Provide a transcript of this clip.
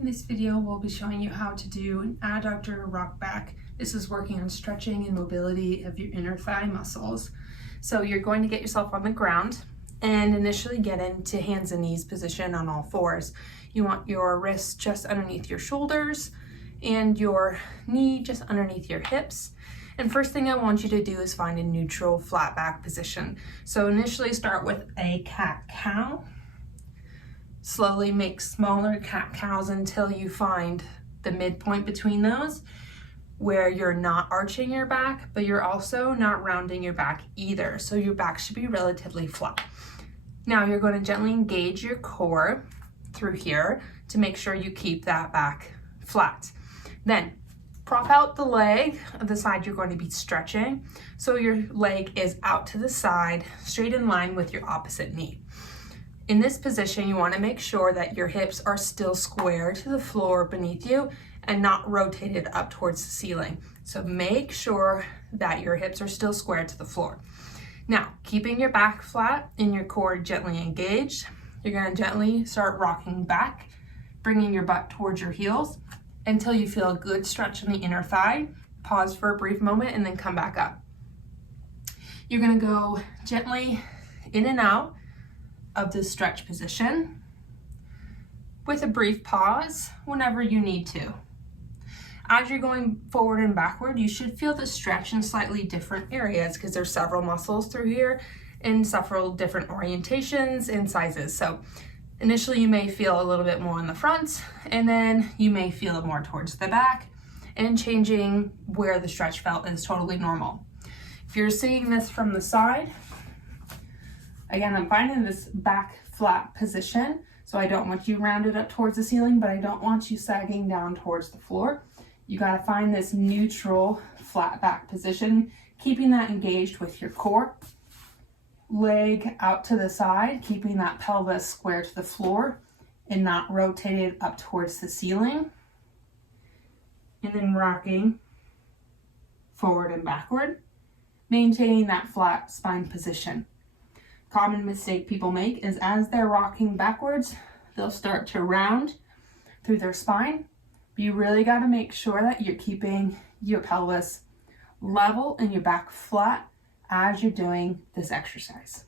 In this video, we'll be showing you how to do an adductor rock back. This is working on stretching and mobility of your inner thigh muscles. So you're going to get yourself on the ground and initially get into hands and knees position on all fours. You want your wrists just underneath your shoulders and your knee just underneath your hips. And first thing I want you to do is find a neutral flat back position. So initially start with a cat-cow. Slowly make smaller cat-cows until you find the midpoint between those where you're not arching your back, but you're also not rounding your back either. So your back should be relatively flat. Now you're going to gently engage your core through here to make sure you keep that back flat. Then prop out the leg of the side you're going to be stretching. So your leg is out to the side, straight in line with your opposite knee. In this position, you want to make sure that your hips are still square to the floor beneath you and not rotated up towards the ceiling. So make sure that your hips are still square to the floor. Now, keeping your back flat and your core gently engaged, you're going to gently start rocking back, bringing your butt towards your heels until you feel a good stretch in the inner thigh. Pause for a brief moment and then come back up. You're going to go gently in and out of this stretch position with a brief pause whenever you need to. As you're going forward and backward, you should feel the stretch in slightly different areas because there's several muscles through here in several different orientations and sizes. So initially you may feel a little bit more in the front and then you may feel it more towards the back, and changing where the stretch felt is totally normal. If you're seeing this from the side, again, I'm finding this back flat position, so I don't want you rounded up towards the ceiling, but I don't want you sagging down towards the floor. You gotta find this neutral flat back position, keeping that engaged with your core. Leg out to the side, keeping that pelvis square to the floor and not rotated up towards the ceiling. And then rocking forward and backward, maintaining that flat spine position. Common mistake people make is as they're rocking backwards, they'll start to round through their spine. But you really got to make sure that you're keeping your pelvis level and your back flat as you're doing this exercise.